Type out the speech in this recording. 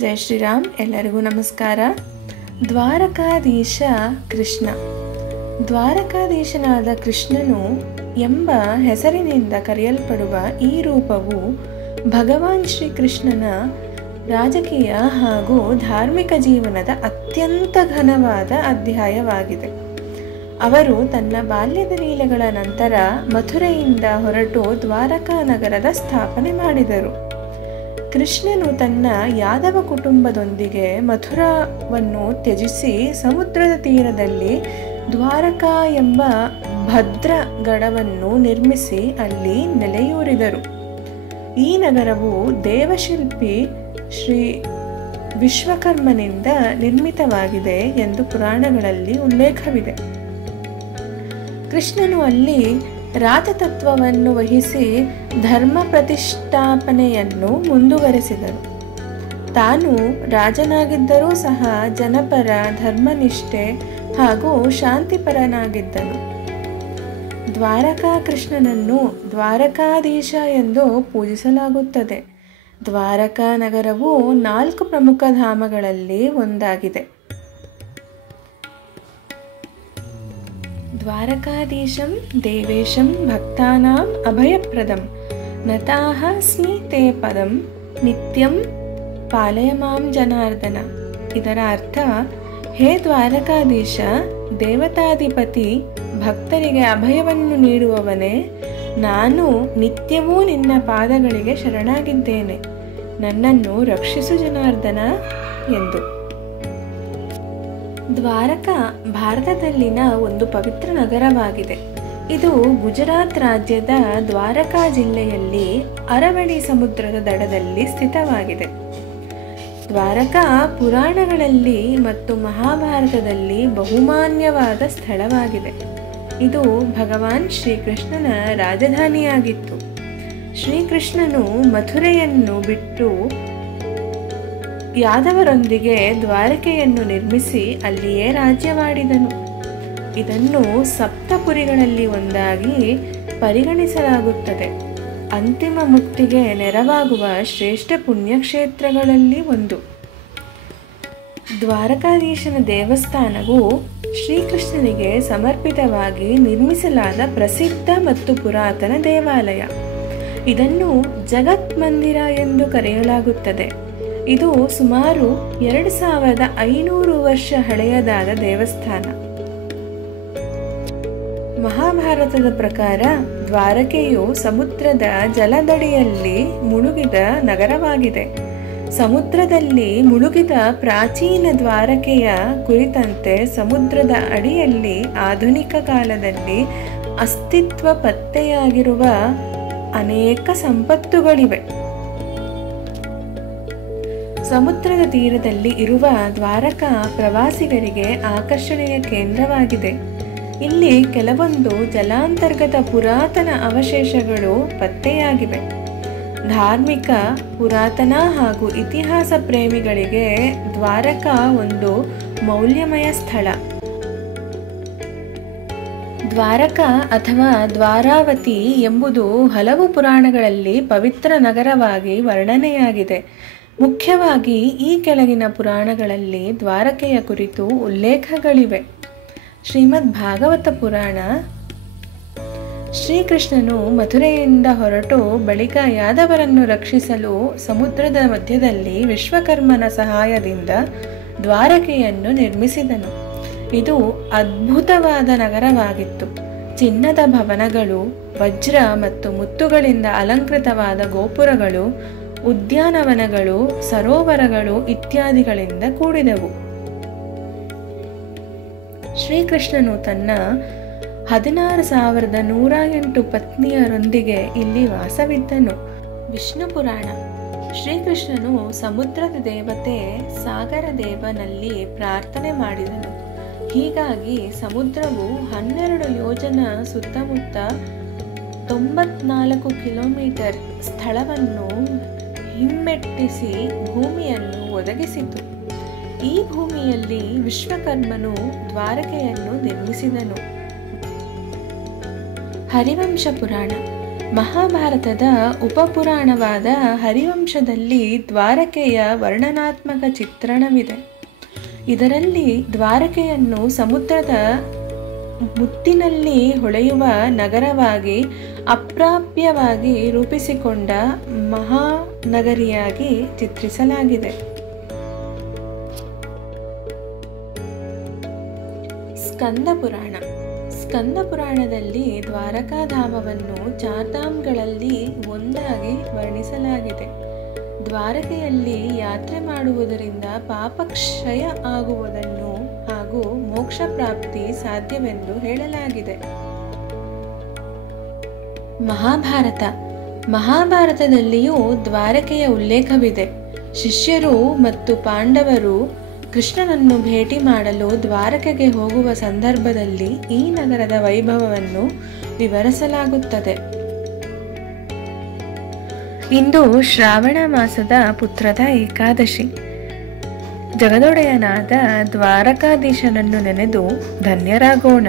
ಜೈ ಶ್ರೀರಾಮ್. ಎಲ್ಲರಿಗೂ ನಮಸ್ಕಾರ. ದ್ವಾರಕಾಧೀಶ ಕೃಷ್ಣ. ದ್ವಾರಕಾಧೀಶನಾದ ಕೃಷ್ಣನು ಎಂಬ ಹೆಸರಿನಿಂದ ಕರೆಯಲ್ಪಡುವ ಈ ರೂಪವು ಭಗವಾನ್ ಶ್ರೀಕೃಷ್ಣನ ರಾಜಕೀಯ ಹಾಗೂ ಧಾರ್ಮಿಕ ಜೀವನದ ಅತ್ಯಂತ ಘನವಾದ ಅಧ್ಯಾಯವಾಗಿದೆ. ಅವರು ತನ್ನ ಬಾಲ್ಯದ ಲೀಲೆಗಳ ನಂತರ ಮಥುರೆಯಿಂದ ಹೊರಟು ದ್ವಾರಕಾ ನಗರದ ಸ್ಥಾಪನೆ ಮಾಡಿದರು. ಕೃಷ್ಣನು ತನ್ನ ಯಾದವ ಕುಟುಂಬದೊಂದಿಗೆ ಮಥುರಾವನ್ನು ತ್ಯಜಿಸಿ ಸಮುದ್ರದ ತೀರದಲ್ಲಿ ದ್ವಾರಕಾ ಎಂಬ ಭದ್ರ ಗಡವನ್ನು ನಿರ್ಮಿಸಿ ಅಲ್ಲಿ ನೆಲೆಯೂರಿದರು. ಈ ನಗರವು ದೇವಶಿಲ್ಪಿ ಶ್ರೀ ವಿಶ್ವಕರ್ಮನಿಂದ ನಿರ್ಮಿತವಾಗಿದೆ ಎಂದು ಪುರಾಣಗಳಲ್ಲಿ ಉಲ್ಲೇಖವಿದೆ. ಕೃಷ್ಣನು ಅಲ್ಲಿ ರಾಜತತ್ವವನ್ನು ವಹಿಸಿ ಧರ್ಮ ಪ್ರತಿಷ್ಠಾಪನೆಯನ್ನು ಮುಂದುವರೆಸಿದರು. ತಾನು ರಾಜನಾಗಿದ್ದರೂ ಸಹ ಜನಪರ, ಧರ್ಮನಿಷ್ಠೆ ಹಾಗೂ ಶಾಂತಿಪರನಾಗಿದ್ದನು. ದ್ವಾರಕಾ ಕೃಷ್ಣನನ್ನು ದ್ವಾರಕಾಧೀಶ ಎಂದು ಪೂಜಿಸಲಾಗುತ್ತದೆ. ದ್ವಾರಕಾ ನಗರವು 4 ಪ್ರಮುಖ ಧಾಮಗಳಲ್ಲಿ ಒಂದಾಗಿದೆ. ದ್ವಾರಕಾಧೀಶಂ ದೇವೇಶಂ ಭಕ್ತಾನಾಂ ಅಭಯಪ್ರದಂ ನತಾಹ ಸ್ಮಿ ತೇ ಪದಂ ನಿತ್ಯಂ ಪಾಲಯ ಮಾಂ ಜನಾರ್ದನ. ಇದರ ಅರ್ಥ, ಹೇ ದ್ವಾರಕಾಧೀಶ, ದೇವತಾಧಿಪತಿ, ಭಕ್ತರಿಗೆ ಅಭಯವನ್ನು ನೀಡುವವನೇ, ನಾನು ನಿತ್ಯವೂ ನಿನ್ನ ಪಾದಗಳಿಗೆ ಶರಣಾಗಿದ್ದೇನೆ. ನನ್ನನ್ನು ರಕ್ಷಿಸು ಜನಾರ್ದನ ಎಂದು. ದ್ವಾರಕಾ ಭಾರತದಲ್ಲಿನ ಒಂದು ಪವಿತ್ರ ನಗರವಾಗಿದೆ. ಇದು ಗುಜರಾತ್ ರಾಜ್ಯದ ದ್ವಾರಕಾ ಜಿಲ್ಲೆಯಲ್ಲಿ ಅರವಳಿ ಸಮುದ್ರದ ದಡದಲ್ಲಿ ಸ್ಥಿತವಾಗಿದೆ. ದ್ವಾರಕಾ ಪುರಾಣಗಳಲ್ಲಿ ಮತ್ತು ಮಹಾಭಾರತದಲ್ಲಿ ಬಹುಮಾನ್ಯವಾದ ಸ್ಥಳವಾಗಿದೆ. ಇದು ಭಗವಾನ್ ಶ್ರೀಕೃಷ್ಣನ ರಾಜಧಾನಿಯಾಗಿತ್ತು. ಶ್ರೀಕೃಷ್ಣನು ಮಥುರೆಯನ್ನು ಬಿಟ್ಟು ಯಾದವರೊಂದಿಗೆ ದ್ವಾರಕೆಯನ್ನು ನಿರ್ಮಿಸಿ ಅಲ್ಲಿಯೇ ರಾಜ್ಯವಾಡಿದನು. ಇದನ್ನು ಸಪ್ತಪುರಿಗಳಲ್ಲಿ ಒಂದಾಗಿ ಪರಿಗಣಿಸಲಾಗುತ್ತದೆ. ಅಂತಿಮ ಮುಕ್ತಿಗೆ ನೆರವಾಗುವ ಶ್ರೇಷ್ಠ ಪುಣ್ಯಕ್ಷೇತ್ರಗಳಲ್ಲಿ ಒಂದು. ದ್ವಾರಕಾಧೀಶನ ದೇವಸ್ಥಾನವು ಶ್ರೀಕೃಷ್ಣನಿಗೆ ಸಮರ್ಪಿತವಾಗಿ ನಿರ್ಮಿಸಲಾದ ಪ್ರಸಿದ್ಧ ಮತ್ತು ಪುರಾತನ ದೇವಾಲಯ. ಇದನ್ನು ಜಗತ್ ಮಂದಿರ ಎಂದು ಕರೆಯಲಾಗುತ್ತದೆ. ಇದು ಸುಮಾರು 2500 ವರ್ಷ ಹಳೆಯದಾದ ದೇವಸ್ಥಾನ. ಮಹಾಭಾರತದ ಪ್ರಕಾರ ದ್ವಾರಕೆಯು ಸಮುದ್ರದ ಜಲದಡಿಯಲ್ಲಿ ಮುಳುಗಿದ ನಗರವಾಗಿದೆ. ಸಮುದ್ರದಲ್ಲಿ ಮುಳುಗಿದ ಪ್ರಾಚೀನ ದ್ವಾರಕೆಯ ಕುರಿತಂತೆ ಸಮುದ್ರದ ಅಡಿಯಲ್ಲಿ ಆಧುನಿಕ ಕಾಲದಲ್ಲಿ ಅಸ್ತಿತ್ವ ಪತ್ತೆಯಾಗಿರುವ ಅನೇಕ ಸಂಪತ್ತುಗಳಿವೆ. ಸಮುದ್ರದ ತೀರದಲ್ಲಿ ಇರುವ ದ್ವಾರಕಾ ಪ್ರವಾಸಿಗರಿಗೆ ಆಕರ್ಷಣೆಯ ಕೇಂದ್ರವಾಗಿದೆ. ಇಲ್ಲಿ ಕೆಲವೊಂದು ಜಲಾಂತರ್ಗತ ಪುರಾತನ ಅವಶೇಷಗಳು ಪತ್ತೆಯಾಗಿವೆ. ಧಾರ್ಮಿಕ, ಪುರಾತನ ಹಾಗೂ ಇತಿಹಾಸ ಪ್ರೇಮಿಗಳಿಗೆ ದ್ವಾರಕಾ ಒಂದು ಮೌಲ್ಯಮಯ ಸ್ಥಳ. ದ್ವಾರಕಾ ಅಥವಾ ದ್ವಾರಾವತಿ ಎಂಬುದು ಹಲವು ಪುರಾಣಗಳಲ್ಲಿ ಪವಿತ್ರ ನಗರವಾಗಿ ವರ್ಣನೆಯಾಗಿದೆ. ಮುಖ್ಯವಾಗಿ ಈ ಕೆಳಗಿನ ಪುರಾಣಗಳಲ್ಲಿ ದ್ವಾರಕೆಯ ಕುರಿತು ಉಲ್ಲೇಖಗಳಿವೆ. ಶ್ರೀಮದ್ ಭಾಗವತ ಪುರಾಣ, ಶ್ರೀಕೃಷ್ಣನು ಮಥುರೆಯಿಂದ ಹೊರಟು ಬಳಿಕ ಯಾದವರನ್ನು ರಕ್ಷಿಸಲು ಸಮುದ್ರದ ಮಧ್ಯದಲ್ಲಿ ವಿಶ್ವಕರ್ಮನ ಸಹಾಯದಿಂದ ದ್ವಾರಕೆಯನ್ನು ನಿರ್ಮಿಸಿದನು. ಇದು ಅದ್ಭುತವಾದ ನಗರವಾಗಿತ್ತು. ಚಿನ್ನದ ಭವನಗಳು, ವಜ್ರ ಮತ್ತು ಮುತ್ತುಗಳಿಂದ ಅಲಂಕೃತವಾದ ಗೋಪುರಗಳು, ಉದ್ಯಾನವನಗಳು, ಸರೋವರಗಳು ಇತ್ಯಾದಿಗಳಿಂದ ಕೂಡಿದವು. ಶ್ರೀಕೃಷ್ಣನು ತನ್ನ 16,108 ಪತ್ನಿಯರೊಂದಿಗೆ ಇಲ್ಲಿ ವಾಸವಿದ್ದನು. ವಿಷ್ಣು ಪುರಾಣ, ಶ್ರೀಕೃಷ್ಣನು ಸಮುದ್ರದ ದೇವತೆ ಸಾಗರ ದೇವನಲ್ಲಿ ಪ್ರಾರ್ಥನೆ ಮಾಡಿದನು. ಹೀಗಾಗಿ ಸಮುದ್ರವು 12 ಯೋಜನ ಸುತ್ತಮುತ್ತ 94 ಕಿಲೋಮೀಟರ್ ಸ್ಥಳವನ್ನು ಹಿಮ್ಮೆಟ್ಟಿಸಿ ಭೂಮಿಯನ್ನು ಒದಗಿಸಿತು. ಈ ಭೂಮಿಯಲ್ಲಿ ವಿಶ್ವಕರ್ಮನು ದ್ವಾರಕೆಯನ್ನು ನಿರ್ಮಿಸಿದನು. ಹರಿವಂಶ ಪುರಾಣ, ಮಹಾಭಾರತದ ಉಪಪುರಾಣವಾದ ಹರಿವಂಶದಲ್ಲಿ ದ್ವಾರಕೆಯ ವರ್ಣನಾತ್ಮಕ ಚಿತ್ರಣವಿದೆ. ಇದರಲ್ಲಿ ದ್ವಾರಕೆಯನ್ನು ಸಮುದ್ರದ ಮುತ್ತಿನಲ್ಲಿ ಹೊಳೆಯುವ ನಗರವಾಗಿ ಅಪ್ರಾಪ್ಯವಾಗಿ ರೂಪಿಸಿಕೊಂಡ ಮಹಾನಗರಿಯಾಗಿ ಚಿತ್ರಿಸಲಾಗಿದೆ. ಸ್ಕಂದಪುರಾಣ. ಸ್ಕಂದಪುರಾಣದಲ್ಲಿ ದ್ವಾರಕಾಧಾಮವನ್ನು ಚಾರ್ಧಾಮ್ಗಳಲ್ಲಿ ಒಂದಾಗಿ ವರ್ಣಿಸಲಾಗಿದೆ. ದ್ವಾರಕೆಯಲ್ಲಿ ಯಾತ್ರೆ ಮಾಡುವುದರಿಂದ ಪಾಪಕ್ಷಯ ಆಗುವುದನ್ನು ಹಾಗೂ ಮೋಕ್ಷ ಪ್ರಾಪ್ತಿ ಸಾಧ್ಯವೆಂದು ಹೇಳಲಾಗಿದೆ. ಮಹಾಭಾರತ. ಮಹಾಭಾರತದಲ್ಲಿಯೂ ದ್ವಾರಕೆಯ ಉಲ್ಲೇಖವಿದೆ. ಶಿಷ್ಯರು ಮತ್ತು ಪಾಂಡವರು ಕೃಷ್ಣನನ್ನು ಭೇಟಿ ಮಾಡಲು ದ್ವಾರಕೆಗೆ ಹೋಗುವ ಸಂದರ್ಭದಲ್ಲಿ ಈ ನಗರದ ವೈಭವವನ್ನು ವಿವರಿಸಲಾಗುತ್ತದೆ. ಇಂದು ಶ್ರಾವಣ ಮಾಸದ ಪುತ್ರದ ಏಕಾದಶಿ. ಜಗದೊಡೆಯನಾದ ದ್ವಾರಕಾಧೀಶನನ್ನು ನೆನೆದು ಧನ್ಯರಾಗೋಣ.